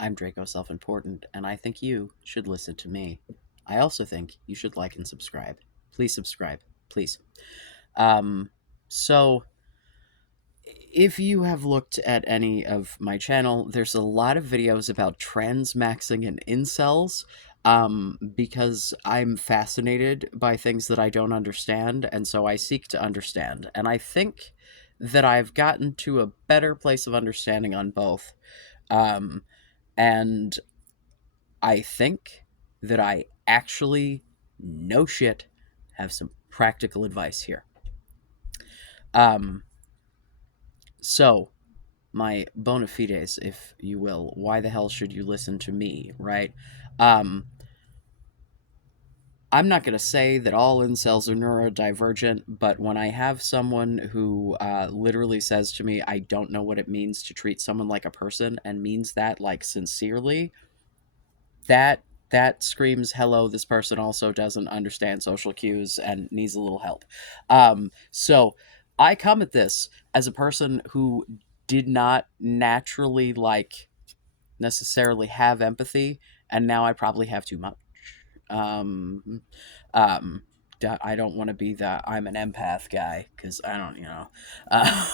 I'm Draco Self-Important, and I think you should listen to me. I also think you should like and subscribe. Please subscribe. Please. Um, so, if you have looked at any of my channel, there's a lot of videos about trans maxing and incels, because I'm fascinated by things that I don't understand, and so I seek to understand. And I think that I've gotten to a better place of understanding on both. Um, and I think that I actually, no shit, have some practical advice here. Um, so, my bona fides, if you will, why the hell should you listen to me, right? Um, I'm not going to say that all incels are neurodivergent, but when I have someone who literally says to me, I don't know what it means to treat someone like a person and means that like sincerely, that that screams hello, this person also doesn't understand social cues and needs a little help. So I come at this as a person who did not naturally like necessarily have empathy, and now I probably have too much. um um I don't want to be the I'm an empath guy, because I don't, uh,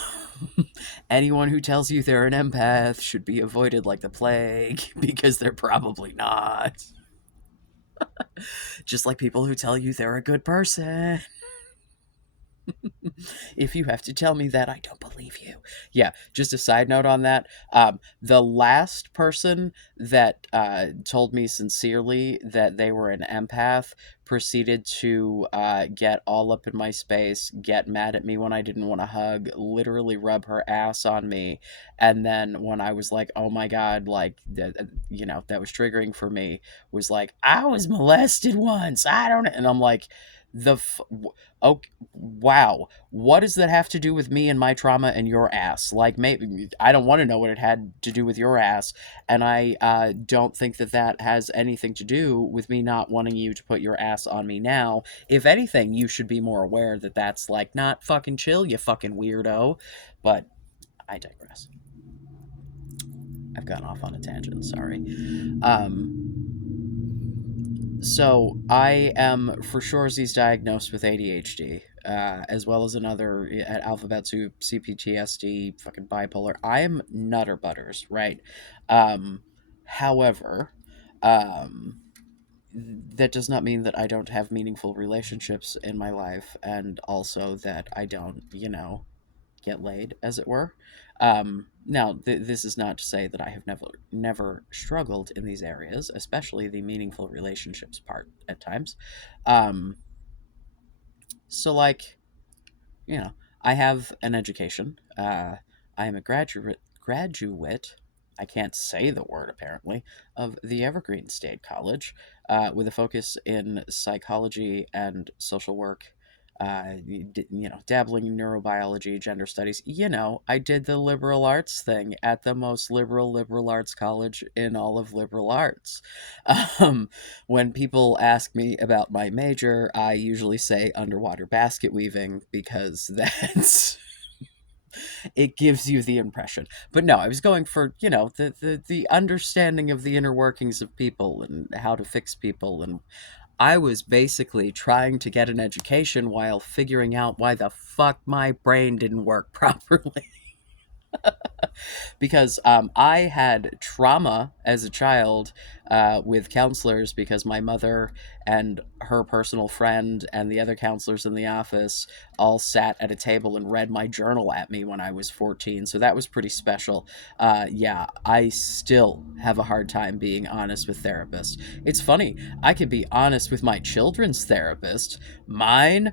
anyone who tells you they're an empath should be avoided like the plague because they're probably not. Just like people who tell you they're a good person. If you have to tell me that, I don't believe you. Yeah, just a side note on that. The last person that told me sincerely that they were an empath proceeded to get all up in my space, get mad at me when I didn't want to hug, literally rub her ass on me. And then when I was like, oh my God, like, that was triggering for me, was like, I was molested once. I don't, and I'm like, oh, wow, what does that have to do with me and my trauma and your ass? Like, maybe I don't want to know what it had to do with your ass, and I don't think that that has anything to do with me not wanting you to put your ass on me now. If anything, you should be more aware that that's like not fucking chill, you fucking weirdo. But I digress. I've gone off on a tangent. Sorry. So I am for sure diagnosed with ADHD, as well as another at Alphabet Soup, CPTSD, fucking bipolar. I am nutter butters, right? Um, however, um, that does not mean that I don't have meaningful relationships in my life, and also that I don't, get laid, as it were. Now, this is not to say that I have never struggled in these areas, especially the meaningful relationships part at times. Um, so, like, I have an education. I am a graduate. I can't say the word apparently, of the Evergreen State College, with a focus in psychology and social work. Dabbling in neurobiology, gender studies. I did the liberal arts thing at the most liberal arts college in all of liberal arts. Um, when people ask me about my major, I usually say underwater basket weaving, because that's it gives you the impression. But no, I was going for, the understanding of the inner workings of people and how to fix people, and I was basically trying to get an education while figuring out why the fuck my brain didn't work properly. Because I had trauma as a child with counselors, because my mother and her personal friend and the other counselors in the office all sat at a table and read my journal at me when I was 14. So that was pretty special. Yeah, I still have a hard time being honest with therapists. It's funny, I could be honest with my children's therapist. Mine,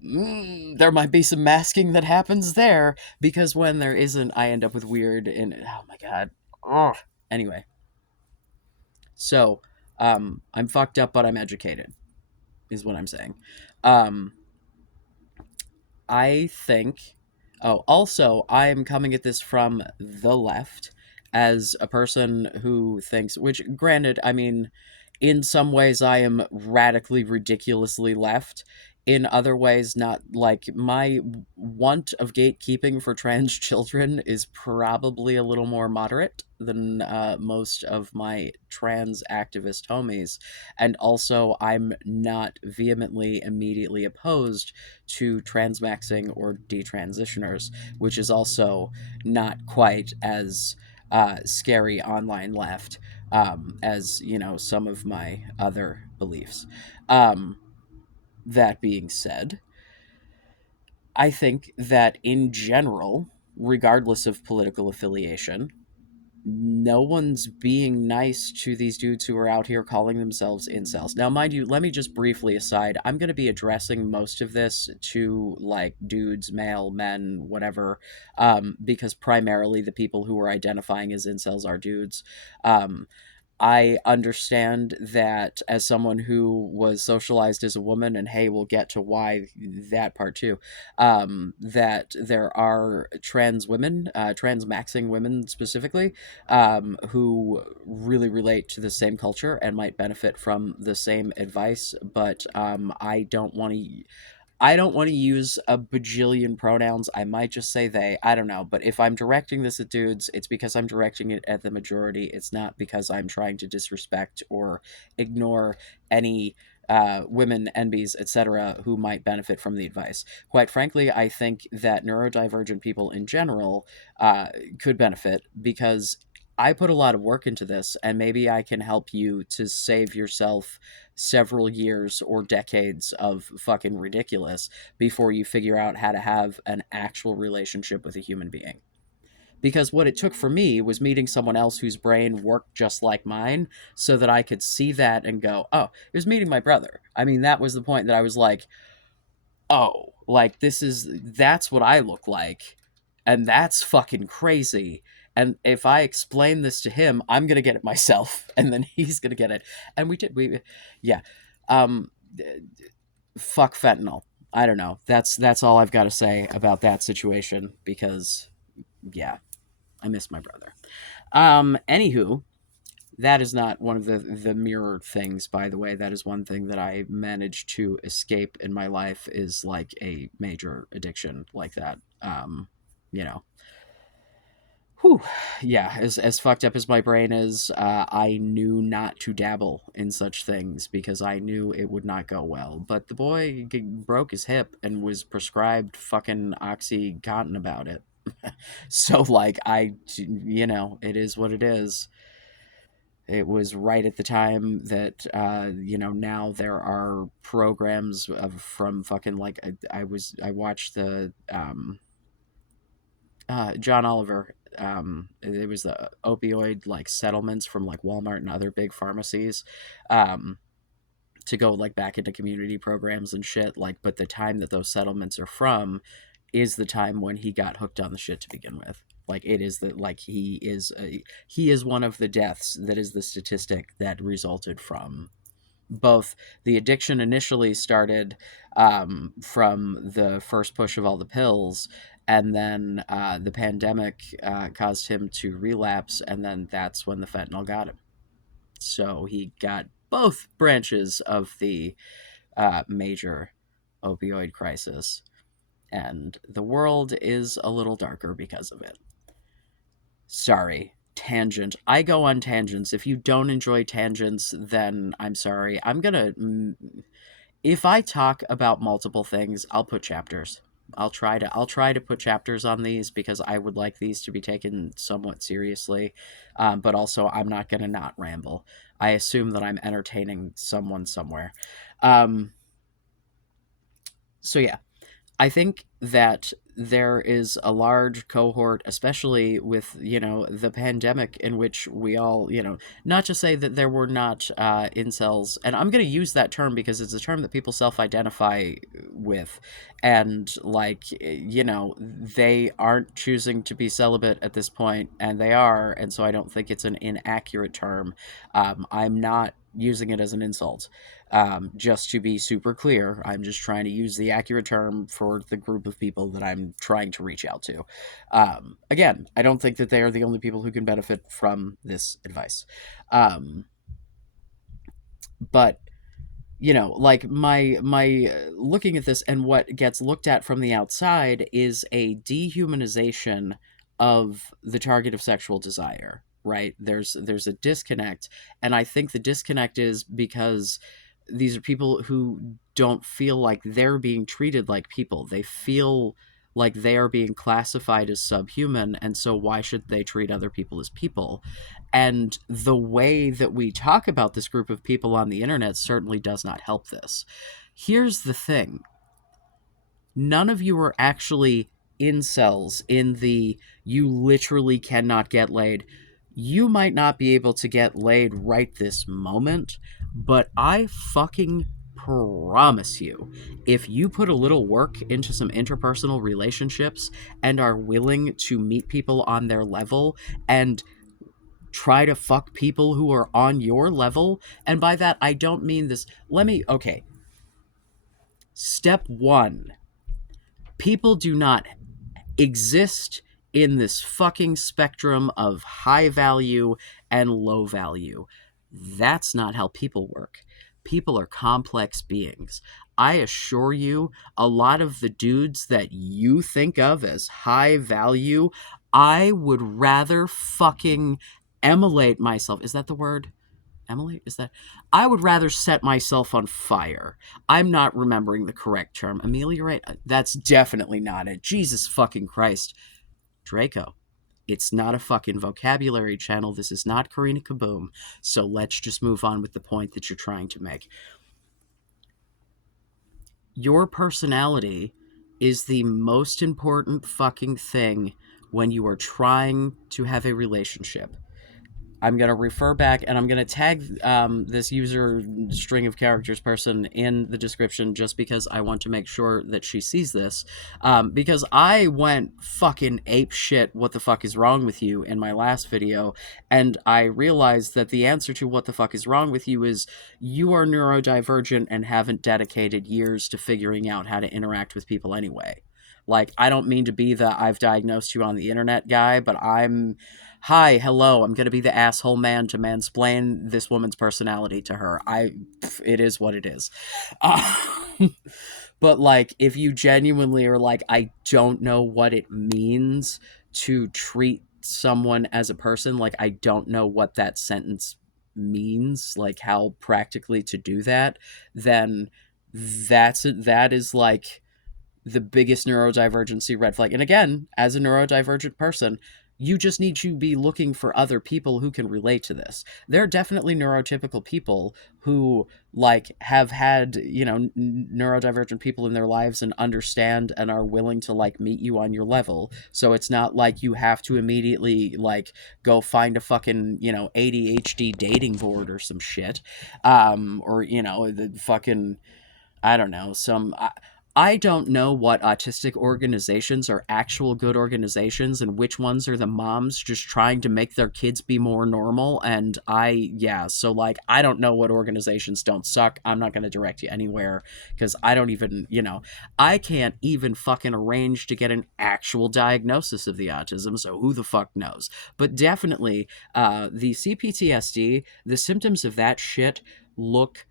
there might be some masking that happens there, because when there isn't, I end up with weird and oh my god. Ugh. Anyway, so I'm fucked up, but I'm educated, is what I'm saying. Um, I think. Oh, also, I'm coming at this from the left as a person who thinks, which, granted, I mean, in some ways I am radically, ridiculously left. In other ways, not like my want of gatekeeping for trans children is probably a little more moderate than most of my trans activist homies. And also, I'm not vehemently immediately opposed to transmaxing or detransitioners, which is also not quite as scary online left as, some of my other beliefs. Um, that being said, I think that in general, regardless of political affiliation, no one's being nice to these dudes who are out here calling themselves incels. Now, mind you, let me just briefly aside, I'm going to be addressing most of this to like dudes, male, men, whatever, because primarily the people who are identifying as incels are dudes. Um, I understand that as someone who was socialized as a woman, and hey, we'll get to why that part too, that there are trans women, trans maxing women specifically, who really relate to the same culture and might benefit from the same advice, but I don't want to use a bajillion pronouns. I might just say they. I don't know. But if I'm directing this at dudes, it's because I'm directing it at the majority. It's not because I'm trying to disrespect or ignore any women, NBs, etc., who might benefit from the advice. Quite frankly, I think that neurodivergent people in general could benefit because I put a lot of work into this, and maybe I can help you to save yourself several years or decades of fucking ridiculous before you figure out how to have an actual relationship with a human being. Because what it took for me was meeting someone else whose brain worked just like mine so that I could see that and go, oh, it was meeting my brother. I mean, that was the point that I was like, oh, like that's what I look like. And that's fucking crazy. And if I explain this to him, I'm gonna get it myself, and then he's gonna get it. And we did. Yeah. Um, Fuck fentanyl. I don't know. That's all I've got to say about that situation because, yeah, I miss my brother. Anywho, that is not one of the mirror things, by the way. That is one thing that I managed to escape in my life is like a major addiction like that. You know, whew, yeah, as fucked up as my brain is, I knew not to dabble in such things because I knew it would not go well. But the boy broke his hip and was prescribed fucking OxyContin about it. So, like, it is what it is. It was right at the time that, now there are programs from fucking, like, I watched the, John Oliver. It was the opioid like settlements from like Walmart and other big pharmacies, um, to go like back into community programs and shit. Like, but the time that those settlements are from is the time when he got hooked on the shit to begin with. Like it is that like he is one of the deaths that is the statistic that resulted from both the addiction initially started from the first push of all the pills, and then the pandemic caused him to relapse, and then that's when the fentanyl got him. So he got both branches of the major opioid crisis, and the world is a little darker because of it. Sorry, tangent. I go on tangents. If you don't enjoy tangents, then I'm sorry. If I talk about multiple things, I'll put chapters. I'll try to put chapters on these because I would like these to be taken somewhat seriously, but also I'm not gonna not ramble. I assume that I'm entertaining someone somewhere. Um, so yeah, I think that there is a large cohort, especially with, the pandemic in which we all, not to say that there were not incels, and I'm going to use that term because it's a term that people self identify with. And, like, they aren't choosing to be celibate at this point, and they are. And so I don't think it's an inaccurate term. I'm not using it as an insult. Just to be super clear, I'm just trying to use the accurate term for the group of people that I'm trying to reach out to. Again, I don't think that they are the only people who can benefit from this advice. But like my looking at this, and what gets looked at from the outside is a dehumanization of the target of sexual desire, right? There's a disconnect, and I think the disconnect is because these are people who don't feel like they're being treated like people. They feel like they are being classified as subhuman, and so why should they treat other people as people? And the way that we talk about this group of people on the internet certainly does not help this. Here's the thing: none of you are actually incels in the you literally cannot get laid. You might not be able to get laid right this moment, but I fucking promise you, if you put a little work into some interpersonal relationships and are willing to meet people on their level and try to fuck people who are on your level, and by that I don't mean this. Okay. Step one: people do not exist in this fucking spectrum of high value and low value. That's not how people work. People are complex beings. I assure you, a lot of the dudes that you think of as high value, I would rather fucking emulate myself. Is that the word? Emily? Is that? I would rather set myself on fire. I'm not remembering the correct term. Ameliorate? That's definitely not it. Jesus fucking Christ. Draco. It's not a fucking vocabulary channel. This is not Karina Kaboom. So let's just move on with the point that you're trying to make. Your personality is the most important fucking thing when you are trying to have a relationship. I'm going to refer back, and I'm going to tag this user string of characters person in the description just because I want to make sure that she sees this. Because I went fucking ape shit, what the fuck is wrong with you, in my last video, and I realized that the answer to what the fuck is wrong with you is you are neurodivergent and haven't dedicated years to figuring out how to interact with people anyway. Like, I don't mean to be the I've diagnosed you on the internet guy, but hi, hello, I'm gonna be the asshole man to mansplain this woman's personality to her. It is what it is. Uh, but, like, if you genuinely are like, I don't know what it means to treat someone as a person, like, I don't know what that sentence means, like, how practically to do that, then that is, like, the biggest neurodivergency red flag. And again, as a neurodivergent person, you just need to be looking for other people who can relate to this. There are definitely neurotypical people who, like, have had, neurodivergent people in their lives and understand and are willing to, like, meet you on your level. So it's not like you have to immediately, like, go find a fucking, ADHD dating board or some shit. Or, the fucking, I don't know, I don't know what autistic organizations are actual good organizations and which ones are the moms just trying to make their kids be more normal. And so, like, I don't know what organizations don't suck. I'm not going to direct you anywhere because I don't even, I can't even fucking arrange to get an actual diagnosis of the autism. So who the fuck knows? But definitely, the CPTSD, the symptoms of that shit look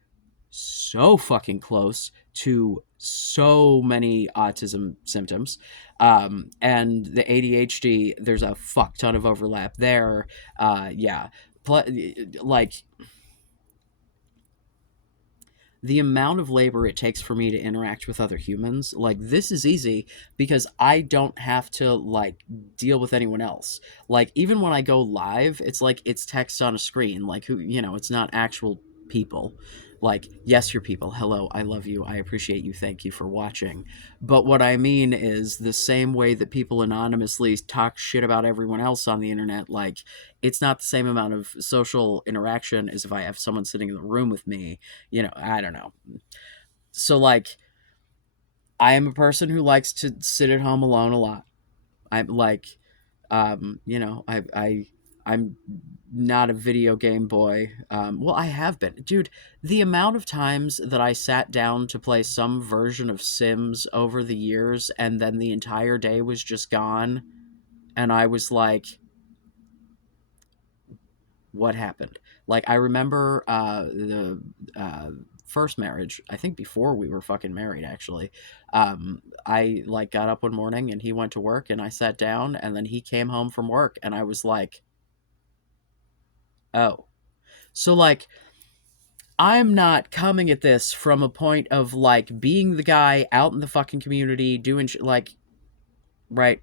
so fucking close to so many autism symptoms. And the ADHD, there's a fuck ton of overlap there. Yeah. Like, the amount of labor it takes for me to interact with other humans, like, this is easy because I don't have to, like, deal with anyone else. Like, even when I go live, it's like it's text on a screen, like, who, it's not actual people. Like, yes, you're people. Hello, I love you. I appreciate you. Thank you for watching. But what I mean is the same way that people anonymously talk shit about everyone else on the internet, like, it's not the same amount of social interaction as if I have someone sitting in the room with me. I don't know. So, like, I am a person who likes to sit at home alone a lot. I'm like, I'm not a video game boy. Well, I have been. Dude, the amount of times that I sat down to play some version of Sims over the years and then the entire day was just gone, and I was like, what happened? Like, I remember first marriage, I think before we were fucking married, actually, I like got up one morning and he went to work and I sat down and then he came home from work and I was like, oh. So, like, I'm not coming at this from a point of, like, being the guy out in the fucking community doing like, right?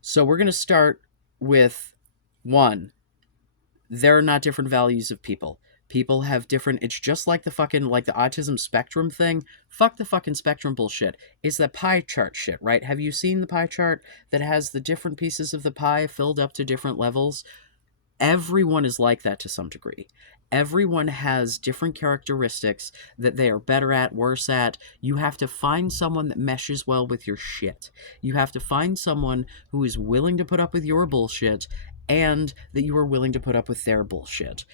So, we're going to start with one. There are not different values of people. People have different. It's just like the fucking, like the autism spectrum thing. Fuck the fucking spectrum bullshit. It's the pie chart shit, right? Have you seen the pie chart that has the different pieces of the pie filled up to different levels? Everyone is like that to some degree. Everyone has different characteristics that they are better at, worse at. You have to find someone that meshes well with your shit. You have to find someone who is willing to put up with your bullshit and that you are willing to put up with their bullshit.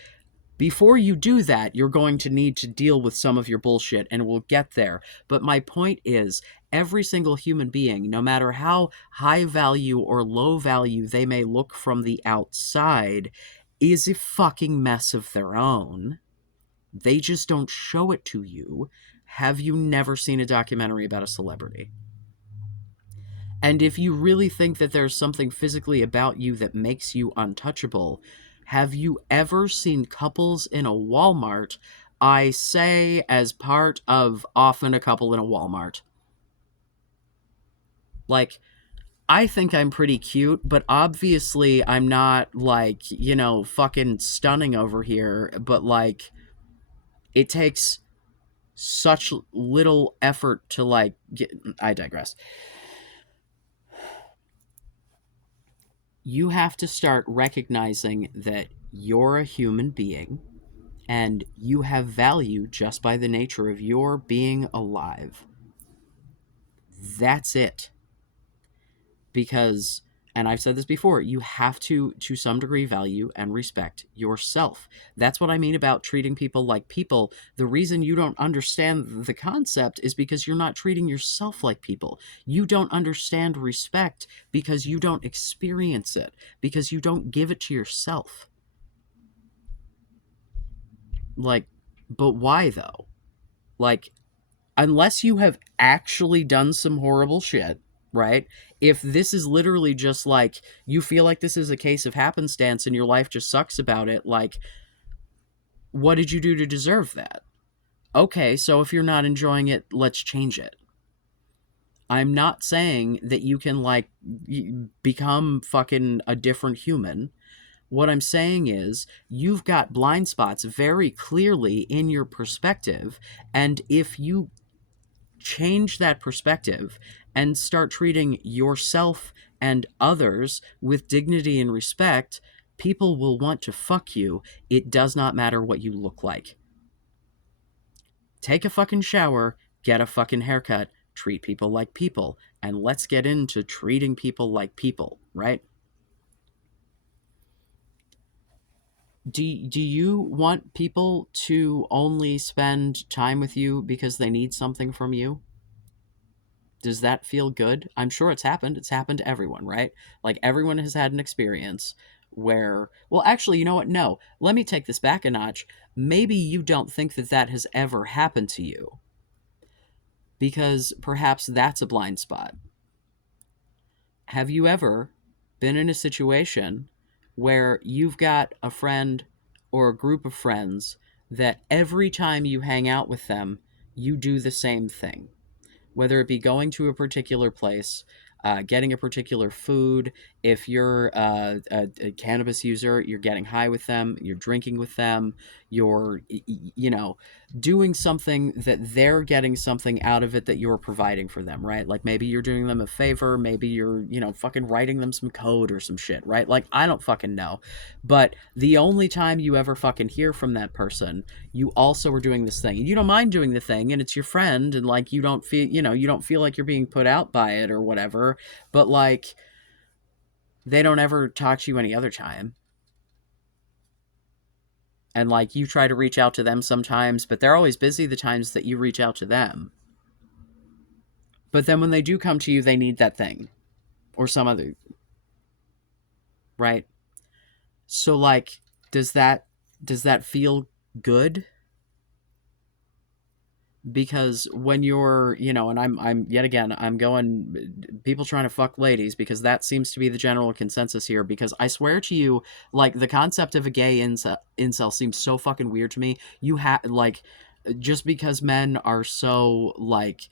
Before you do that, you're going to need to deal with some of your bullshit, and we'll get there. But my point is, every single human being, no matter how high value or low value they may look from the outside, is a fucking mess of their own. They just don't show it to you. Have you never seen a documentary about a celebrity? And if you really think that there's something physically about you that makes you untouchable, have you ever seen couples in a Walmart? I say as part of often a couple in a Walmart. Like, I think I'm pretty cute, but obviously I'm not, like, fucking stunning over here, but, like, it takes such little effort to, like, get. I digress. You have to start recognizing that you're a human being and you have value just by the nature of your being alive. That's it. Because, and I've said this before, you have to some degree, value and respect yourself. That's what I mean about treating people like people. The reason you don't understand the concept is because you're not treating yourself like people. You don't understand respect because you don't experience it, because you don't give it to yourself. Like, but why though? Like, unless you have actually done some horrible shit, right? If this is literally just like you feel like this is a case of happenstance and your life just sucks about it, like, what did you do to deserve that? Okay, so if you're not enjoying it, let's change it. I'm not saying that you can, like, become fucking a different human. What I'm saying is, you've got blind spots very clearly in your perspective, and if you change that perspective and start treating yourself and others with dignity and respect, people will want to fuck you. It does not matter what you look like. Take a fucking shower, get a fucking haircut, treat people like people, and let's get into treating people like people, right? Do you want people to only spend time with you because they need something from you? Does that feel good? I'm sure it's happened. It's happened to everyone, right? Like, everyone has had an experience where, well, actually, you know what? No, let me take this back a notch. Maybe you don't think that that has ever happened to you because perhaps that's a blind spot. Have you ever been in a situation where you've got a friend or a group of friends that every time you hang out with them, you do the same thing? Whether it be going to a particular place, getting a particular food. If you're a cannabis user, you're getting high with them, you're drinking with them, you're, doing something that they're getting something out of it that you're providing for them, right? Like, maybe you're doing them a favor, maybe you're, fucking writing them some code or some shit, right? Like, I don't fucking know. But the only time you ever fucking hear from that person, you also are doing this thing. And you don't mind doing the thing, and it's your friend, and, like, you don't feel, you don't feel like you're being put out by it or whatever, but, like, they don't ever talk to you any other time. And, like, you try to reach out to them sometimes, but they're always busy the times that you reach out to them. But then when they do come to you, they need that thing or some other, right? So, like, does that feel good? because when you're, and I'm yet again, I'm going people trying to fuck ladies, because that seems to be the general consensus here, because I swear to you, like, the concept of a gay incel seems so fucking weird to me. You have, like, just because men are so, like,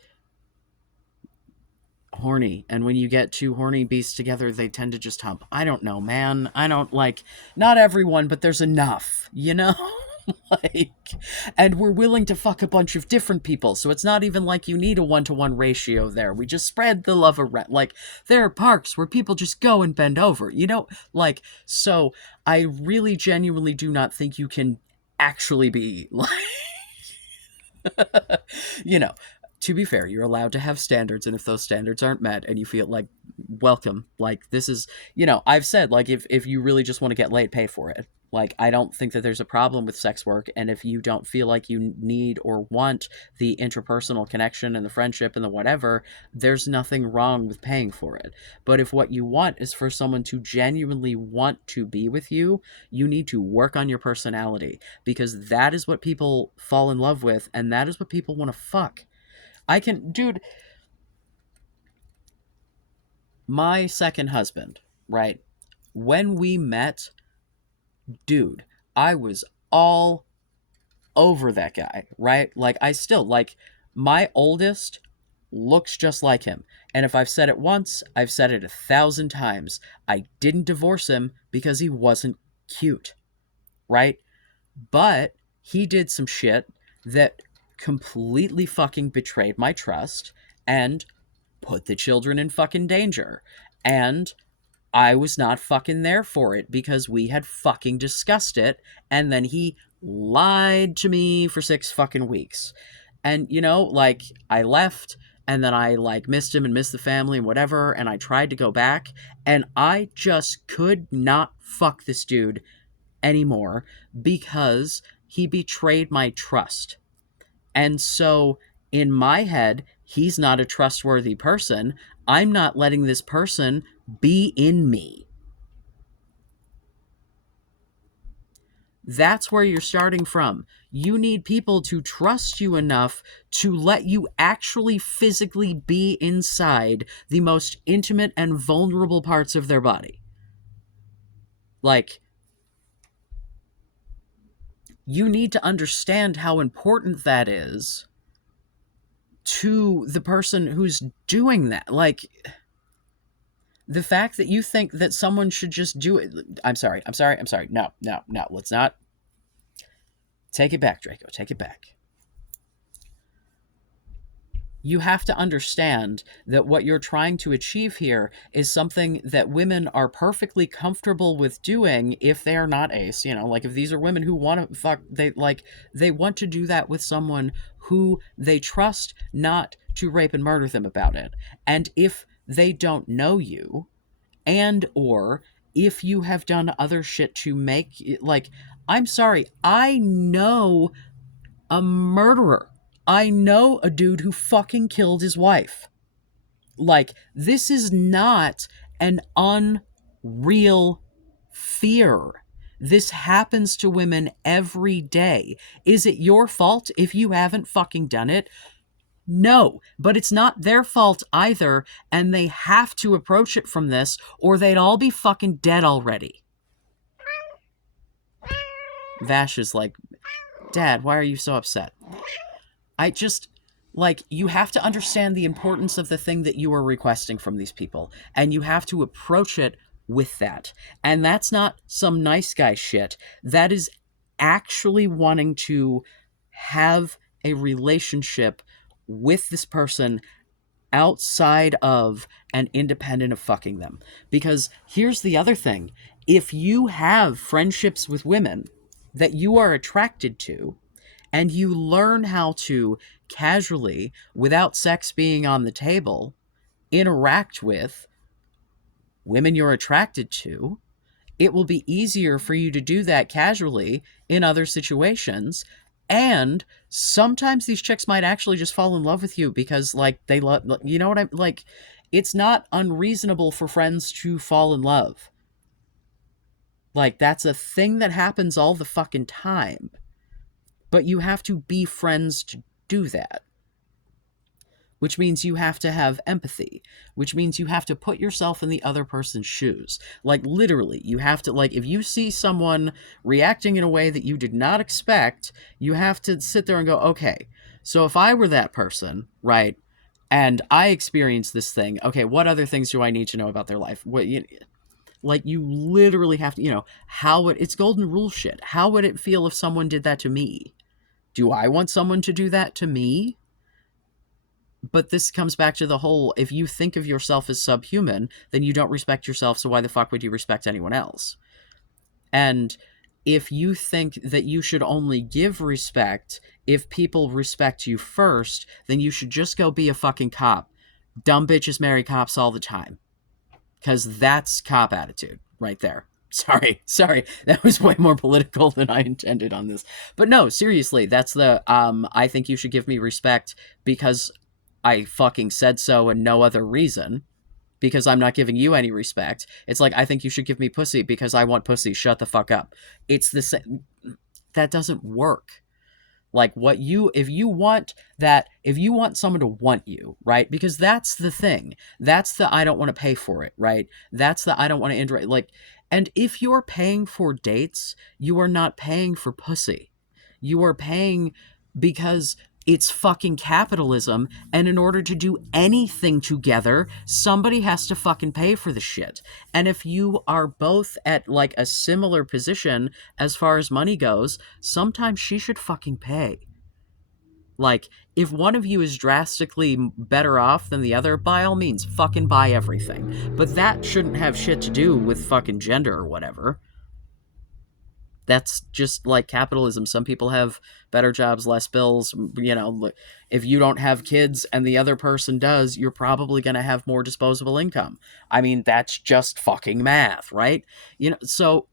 horny, and when you get two horny beasts together, they tend to just hump. I don't know, man. I don't, like, not everyone, but there's enough, like, and we're willing to fuck a bunch of different people, so it's not even like you need a 1-to-1 ratio there. We just spread the love around. Like, there are parks where people just go and bend over, like, so I really genuinely do not think you can actually be like, you know, to be fair, you're allowed to have standards, and if those standards aren't met and you feel like, welcome, like, this is, I've said, like, if you really just want to get laid, pay for it. Like, I don't think that there's a problem with sex work, and if you don't feel like you need or want the interpersonal connection and the friendship and the whatever, there's nothing wrong with paying for it. But if what you want is for someone to genuinely want to be with you, you need to work on your personality, because that is what people fall in love with, and that is what people want to fuck. Dude, my second husband, right? When we met, dude, I was all over that guy, right? Like, I still, like, my oldest looks just like him. And if I've said it once, I've said it 1,000 times. I didn't divorce him because he wasn't cute, right? But he did some shit that completely fucking betrayed my trust and put the children in fucking danger. And I was not fucking there for it because we had fucking discussed it, and then he lied to me for 6 fucking weeks. And, like, I left, and then I, like, missed him and missed the family and whatever, and I tried to go back, and I just could not fuck this dude anymore because he betrayed my trust. And so, in my head, he's not a trustworthy person. I'm not letting this person be in me. That's where you're starting from. You need people to trust you enough to let you actually physically be inside the most intimate and vulnerable parts of their body. Like, you need to understand how important that is to the person who's doing that. Like, the fact that you think that someone should just do it. I'm sorry. No. Let's not. Take it back, Draco. Take it back. You have to understand that what you're trying to achieve here is something that women are perfectly comfortable with doing if they are not ace. Like, if these are women who want to fuck, they want to do that with someone who they trust not to rape and murder them about it. And if they don't know you, and or if you have done other shit to make, like, I'm sorry, I know a murderer. I know a dude who fucking killed his wife. Like, this is not an unreal fear. This happens to women every day. Is it your fault if you haven't fucking done it? No, but it's not their fault either, and they have to approach it from this, or they'd all be fucking dead already. Vash is like, Dad, why are you so upset? I just, like, you have to understand the importance of the thing that you are requesting from these people, and you have to approach it with that. And that's not some nice guy shit. That is actually wanting to have a relationship with this person outside of and independent of fucking them. Because here's the other thing. If you have friendships with women that you are attracted to, and you learn how to casually, without sex being on the table, interact with women you're attracted to, it will be easier for you to do that casually in other situations. And sometimes these chicks might actually just fall in love with you because, like, they love, you know what I'm like, it's not unreasonable for friends to fall in love. Like, that's a thing that happens all the fucking time. But you have to be friends to do that. which means you have to have empathy, which means you have to put yourself in the other person's shoes. Like, literally, you have to, like, if you see someone reacting in a way that you did not expect, you have to sit there and go, okay, so if I were that person, right, and I experienced this thing, okay, what other things do I need to know about their life? What, like, you literally have to, how would, it's golden rule shit. How would it feel if someone did that to me? Do I want someone to do that to me? But this comes back to the whole, if you think of yourself as subhuman, then you don't respect yourself, so why the fuck would you respect anyone else? And if you think that you should only give respect if people respect you first, then you should just go be a fucking cop. Dumb bitches marry cops all the time. Because that's cop attitude right there. Sorry. That was way more political than I intended on this. But no, seriously, that's the, I think you should give me respect because I fucking said so and no other reason, because I'm not giving you any respect. It's like, I think you should give me pussy because I want pussy. Shut the fuck up. It's the same. That doesn't work. Like, if you want someone to want you, right? Because that's the thing. That's the I don't want to pay for it, right? That's the I don't want to interact. Like, and if you're paying for dates, you are not paying for pussy. You are paying because it's fucking capitalism, and in order to do anything together, somebody has to fucking pay for the shit. And if you are both at, like, a similar position as far as money goes, sometimes she should fucking pay. Like, if one of you is drastically better off than the other, by all means, fucking buy everything. But that shouldn't have shit to do with fucking gender or whatever. That's just like capitalism. Some people have better jobs, less bills. If you don't have kids and the other person does, you're probably going to have more disposable income. I mean, that's just fucking math, right? So,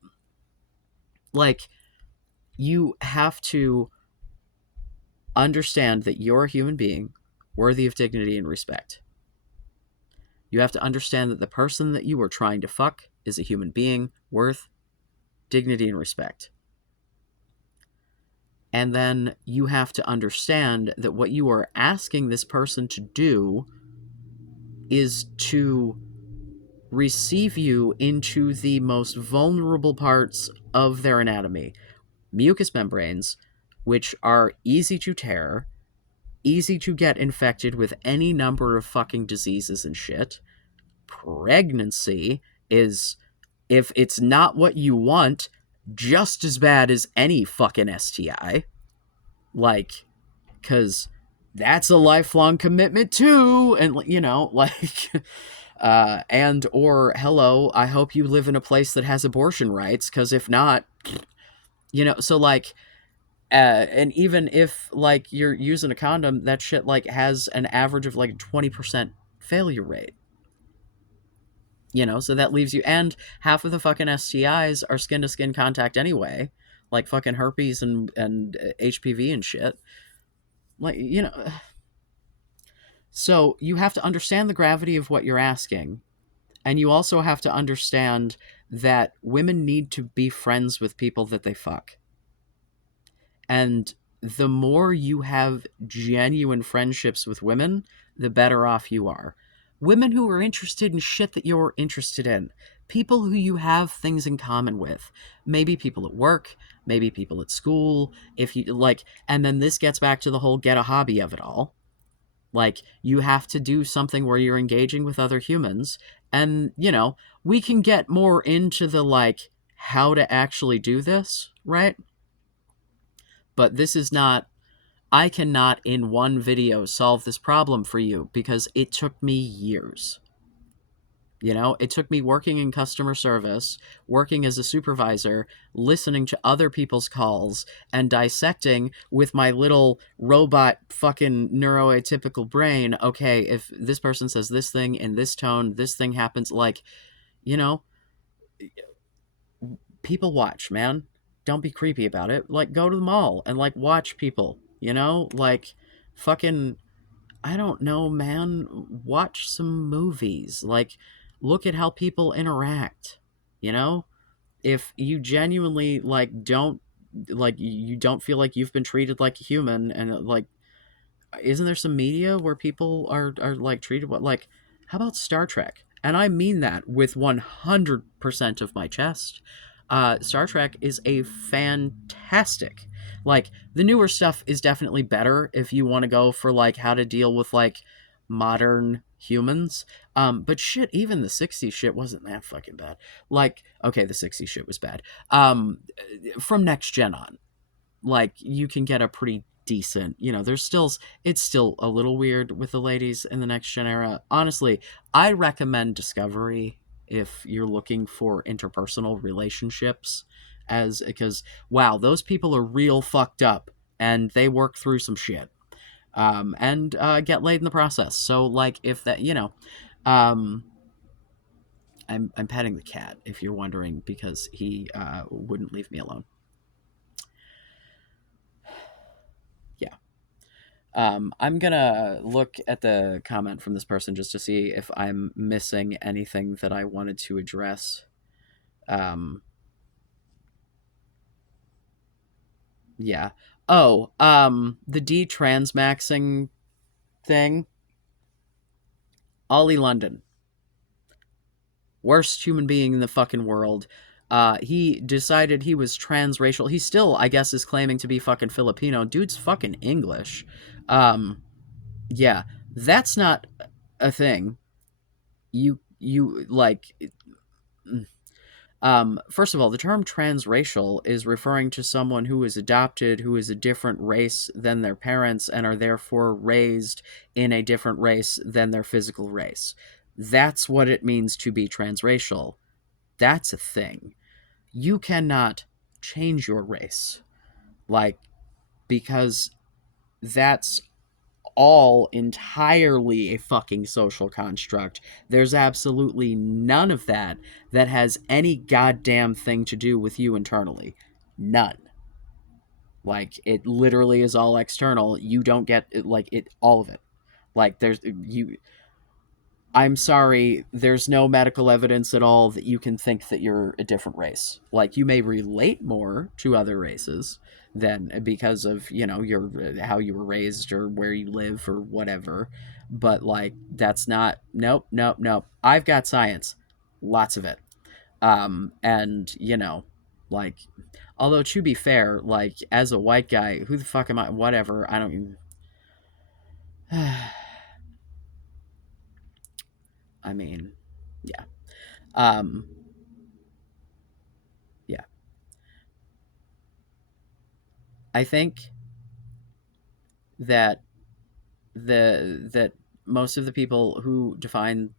like, you have to understand that you're a human being worthy of dignity and respect. You have to understand that the person that you are trying to fuck is a human being worth dignity and respect. And then you have to understand that what you are asking this person to do is to receive you into the most vulnerable parts of their anatomy. Mucous membranes, which are easy to tear, easy to get infected with any number of fucking diseases and shit. Pregnancy is, if it's not what you want, just as bad as any fucking STI. Like, because that's a lifelong commitment too. And, like, and, or, hello, I hope you live in a place that has abortion rights, because if not, so, like, and even if, like, you're using a condom, that shit, like, has an average of, like, 20% failure rate. So that leaves you, and half of the fucking STIs are skin-to-skin contact anyway, like fucking herpes and HPV and shit. Like, so you have to understand the gravity of what you're asking, and you also have to understand that women need to be friends with people that they fuck. And the more you have genuine friendships with women, the better off you are. Women who are interested in shit that you're interested in. People who you have things in common with. Maybe people at work, maybe people at school, if you like, and then this gets back to the whole get a hobby of it all. Like, you have to do something where you're engaging with other humans, and, we can get more into the, like, how to actually do this, right? But this is not, I cannot in one video solve this problem for you, because it took me years. It took me working in customer service, working as a supervisor, listening to other people's calls, and dissecting with my little robot fucking neuroatypical brain, okay, if this person says this thing in this tone, this thing happens, like, people watch, man. Don't be creepy about it. Like, go to the mall and, like, watch people, like, fucking, I don't know, man, watch some movies. Like, look at how people interact, If you genuinely, like, don't, like, you don't feel like you've been treated like a human, and, like, isn't there some media where people are like treated what like how about Star Trek? And I mean that with 100% of my chest. Star Trek is a fantastic, like, the newer stuff is definitely better if you want to go for like how to deal with like modern humans. But shit, even the 60s shit wasn't that fucking bad. Like, okay, the 60s shit was bad. From next gen on, like, you can get a pretty decent, there's still, it's still a little weird with the ladies in the next gen era. Honestly, I recommend Discovery if you're looking for interpersonal relationships, as because wow, those people are real fucked up and they work through some shit, and get laid in the process. So like, if that, um I'm petting the cat if you're wondering, because he wouldn't leave me alone. Yeah. I'm gonna look at the comment from this person just to see if I'm missing anything that I wanted to address. Um, yeah. Oh, the de-transmaxing thing. Ollie London, worst human being in the fucking world. He decided he was transracial. He still, I guess, is claiming to be fucking Filipino. Dude's fucking English. Um, yeah, that's not a thing. You like. First of all, the term transracial is referring to someone who is adopted, who is a different race than their parents, and are therefore raised in a different race than their physical race. That's what it means to be transracial. That's a thing. You cannot change your race. Like, because that's all entirely a fucking social construct. There's absolutely none of that that has any goddamn thing to do with you internally. None. Like, it literally is all external. You don't get it, like, it, all of it. Like, there's you I'm sorry, there's no medical evidence at all that you can think that you're a different race. Like, you may relate more to other races than because of, your how you were raised or where you live or whatever, but like, that's not, nope, nope, nope. I've got science, lots of it. And like, although to be fair, like, as a white guy, who the fuck am I? Whatever, I don't even I mean, yeah. Um yeah. I think that that most of the people who define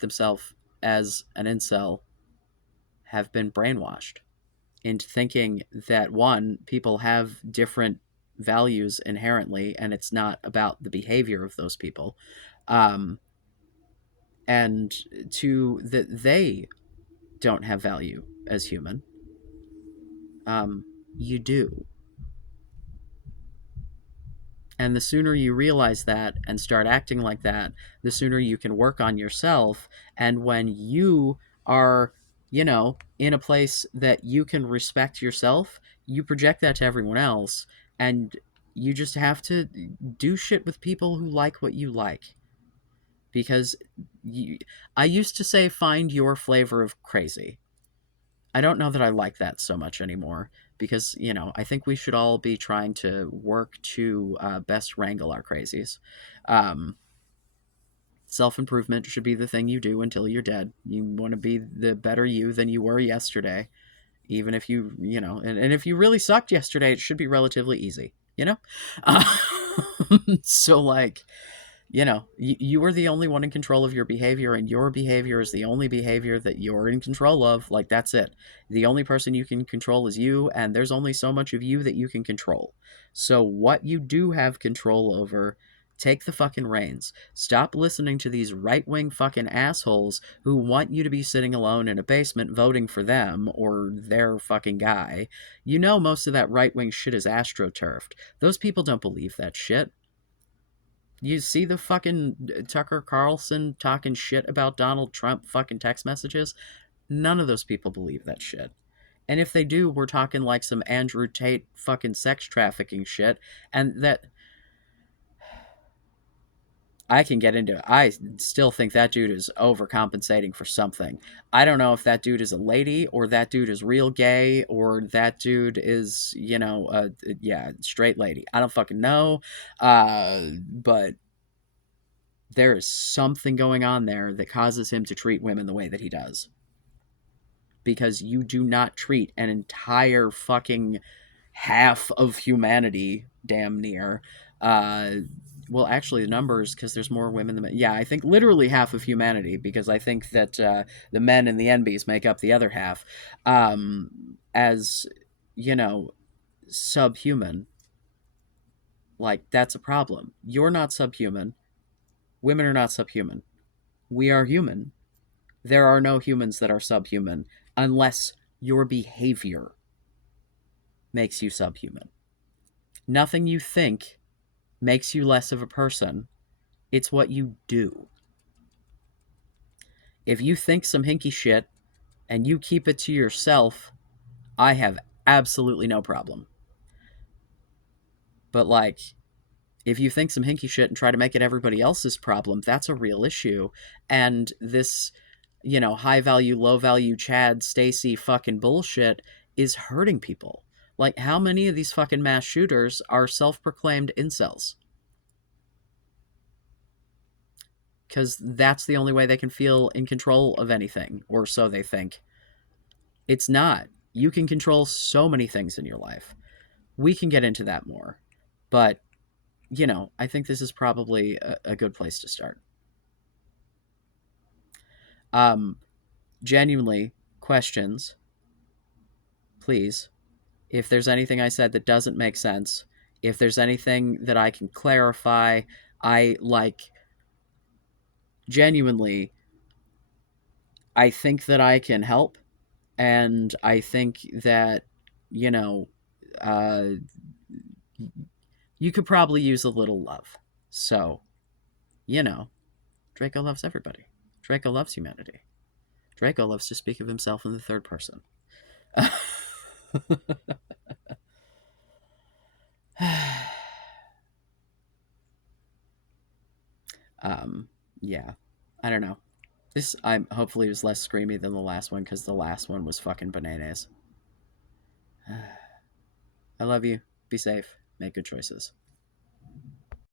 themselves as an incel have been brainwashed into thinking that, one, people have different values inherently, and it's not about the behavior of those people, um, and two, that they don't have value as human. You do. And the sooner you realize that and start acting like that, the sooner you can work on yourself. And when you are, in a place that you can respect yourself, you project that to everyone else. And you just have to do shit with people who like what you like. Because I used to say, find your flavor of crazy. I don't know that I like that so much anymore, because, I think we should all be trying to work to best wrangle our crazies. Um, Self improvement should be the thing you do until you're dead. You want to be the better you than you were yesterday, even if and if you really sucked yesterday, it should be relatively easy, Uh, so, like, you are the only one in control of your behavior, and your behavior is the only behavior that you're in control of. Like, that's it. The only person you can control is you, and there's only so much of you that you can control. So what you do have control over, take the fucking reins. Stop listening to these right-wing fucking assholes who want you to be sitting alone in a basement voting for them or their fucking guy. Most of that right-wing shit is astroturfed. Those people don't believe that shit. You see the fucking Tucker Carlson talking shit about Donald Trump fucking text messages? None of those people believe that shit. And if they do, we're talking like some Andrew Tate fucking sex trafficking shit. And that, I can get into it. I still think that dude is overcompensating for something. I don't know if that dude is a lady or that dude is real gay or that dude is, yeah, straight lady. I don't fucking know. But there is something going on there that causes him to treat women the way that he does. Because you do not treat an entire fucking half of humanity, damn near. Uh, well, actually, the numbers, because there's more women than men. Yeah, I think literally half of humanity, because I think that the men and the NBs make up the other half, as, you know, subhuman. Like, that's a problem. You're not subhuman. Women are not subhuman. We are human. There are no humans that are subhuman unless your behavior makes you subhuman. Nothing you think makes you less of a person. It's what you do. If you think some hinky shit and you keep it to yourself, I have absolutely no problem. But, like, if you think some hinky shit and try to make it everybody else's problem, that's a real issue. And this, high value, low value Chad Stacy fucking bullshit is hurting people. Like, how many of these fucking mass shooters are self proclaimed incels? Because that's the only way they can feel in control of anything, or so they think. It's not. You can control so many things in your life. We can get into that more. But, I think this is probably a good place to start. Um, Genuinely, questions, please. If there's anything I said that doesn't make sense, if there's anything that I can clarify, genuinely, I think that I can help. And I think that, you know, uh, you could probably use a little love. So, you know, Draco loves everybody. Draco loves humanity. Draco loves to speak of himself in the third person. um, yeah, I don't know. This I'm hopefully was less screamy than the last one because the last one was fucking bananas. I love you. Be safe. Make good choices.